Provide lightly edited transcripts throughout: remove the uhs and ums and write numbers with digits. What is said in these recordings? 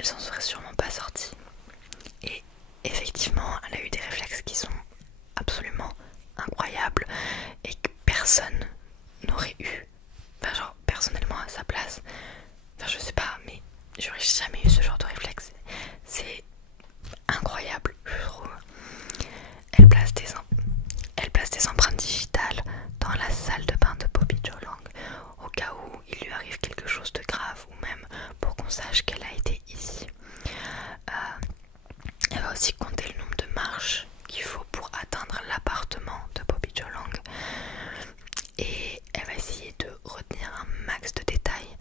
elle s'en serait sûrement pas sortie. Et effectivement, elle a eu des réflexes qui sont absolument incroyables et que personne n'aurait eu. Enfin, genre, personnellement à sa place, enfin, je sais pas, mais j'aurais jamais eu ce genre de réflexe. C'est incroyable, je trouve. Elle place des empreintes digitales dans la salle de bain de Bobby Joe Lang, au cas où il lui arrive quelque chose de grave, ou même pour qu'on sache qu'elle a été ici. Elle va aussi compter le nombre de marches qu'il faut pour atteindre l'appartement de Bobby Joe Lang. Et elle va essayer de retenir un max de détails.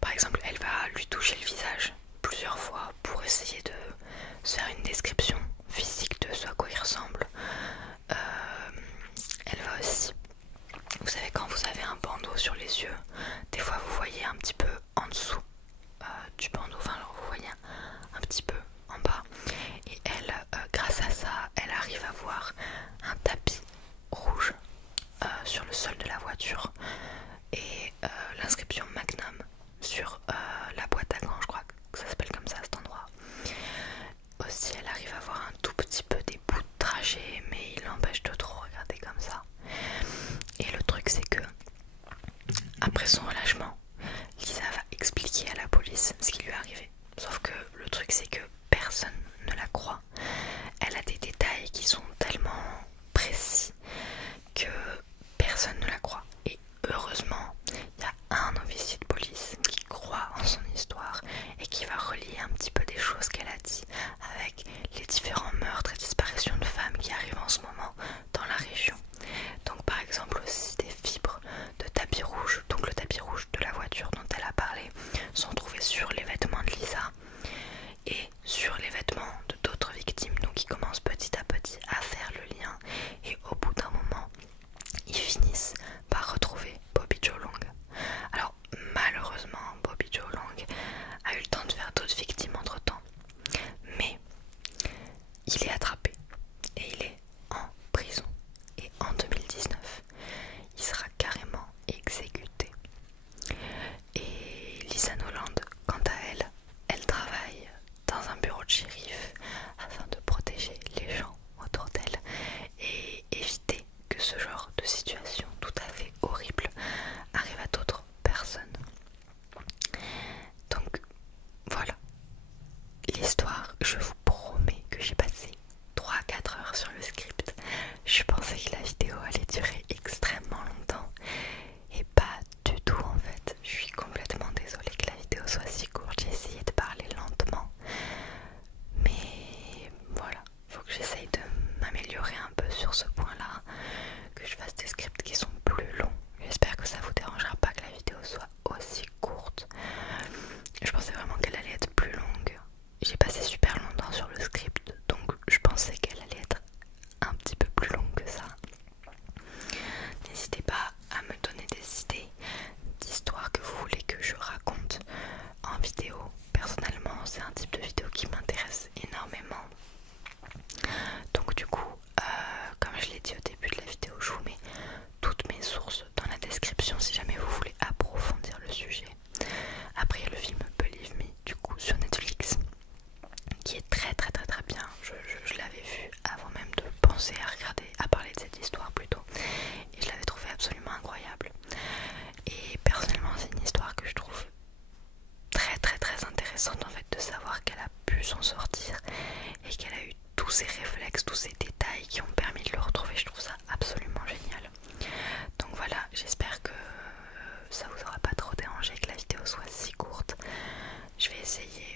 Par exemple, elle va lui toucher le visage plusieurs fois pour essayer de se faire une description physique de ce à quoi il ressemble. Elle va aussi, vous savez, quand vous avez un bandeau sur les yeux, des fois vous voyez un petit peu en dessous du bandeau, enfin alors vous voyez un petit peu en bas, et elle, grâce à ça, elle arrive à voir un tapis rouge sur le sol de la voiture et l'inscription Magnum sur la boîte à gants, je crois que ça s'appelle comme ça cet endroit. Aussi, elle arrive à voir un tout petit peu des bouts de trajet, mais il l'empêche de trop regarder comme ça. Et le truc, c'est que après son relâchement, Lisa va expliquer à la police ce qui lui est arrivé. Sauf que le truc, c'est que personne ne la croit. Elle a des détails qui sont tellement précis que personne ne la croit. Et heureusement, il y a un officier de police qui croit en son histoire et qui va relier un petit peu des choses qu'elle a dit avec les différents meurtres et disparitions de femmes qui arrivent en ce moment dans la région. Donc par exemple aussi des fibres de tapis rouge, donc le tapis rouge de la voiture dont elle a parlé, sont trouvés sur les vêtements de Lisa et sur les vêtements de d'autres victimes. Donc ils commencent petit à petit à faire le lien et au bout d'un moment ils finissent par retrouver Bobby Joe Lang. Alors malheureusement Bobby Joe Lang a eu le temps de faire d'autres victimes entre temps, mais il est attrapé et il est en prison. Et en 2019 il sera carrément exécuté. Et Lisa Noland, quant à elle, elle travaille dans un bureau de shérif afin de protéger les gens autour d'elle et éviter que ce genre de situation tout à fait horrible arrive à d'autres personnes. Donc voilà, l'histoire, je vous promets que j'ai passé 3-4 heures sur le script. Je pensais que la vidéo allait durer extrêmement longtemps et pas du tout en fait. Je suis complètement désolée que la vidéo soit si courte, j'ai essayé de parler lentement. Mais voilà, faut que j'essaye de m'améliorer un peu sur ce point-là, que je fasse des scripts qui sont plus longs. J'espère que ça vous dérangera pas que la vidéo soit aussi courte. Je pensais vraiment qu'elle allait être plus longue. J'ai passé super longtemps sur le script, donc je pensais qu'elle allait être un petit peu plus longue que ça. N'hésitez pas à me donner des idées d'histoires que vous voulez que je raconte en vidéo. Personnellement, c'est un type de vidéo qui m'intéresse énormément. Donc du coup, comme je l'ai dit au début de la vidéo, je vous mets toutes mes sources dans la description si jamais vous voulez approfondir le sujet. Après, il y a le film Believe Me, du coup, sur Netflix, qui est très bien. Je l'avais vu avant même de penser à regarder, à parler de cette histoire plutôt, et je l'avais trouvé absolument incroyable. Et personnellement, c'est une histoire que je trouve très intéressante en fait, de savoir qu'elle a pu s'en sortir et qu'elle a eu tous ces réflexes, tous ces détails qui ont permis de le retrouver. Je trouve ça absolument génial. Donc voilà, j'espère que ça vous aura pas trop dérangé que la vidéo soit si courte. Je vais essayer